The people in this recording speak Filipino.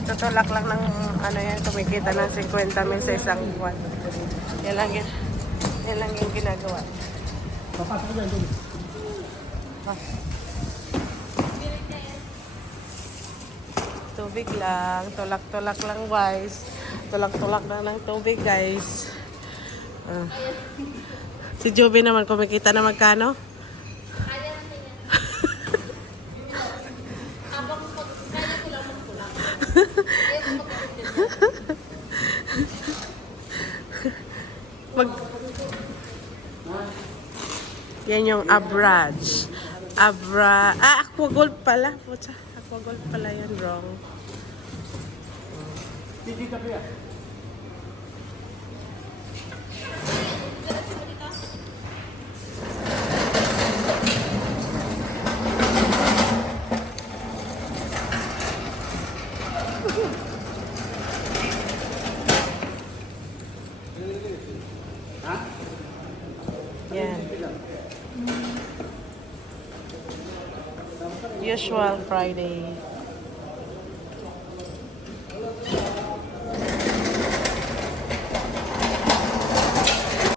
Nagtutulak lang ng ano yan, kumikita ng 50 mil sa isang buwan. Yan lang yung ginagawa. Papasok ko dyan. Tubig lang, tulak-tulak lang guys. Tulak-tulak lang ng tubig guys. Si Joby naman kumikita na magkano? Yan yung average. Aqua Gold pala. Pucha, Aqua Gold pala yan, wrong. Titita pa yan. Yan. Usual Friday.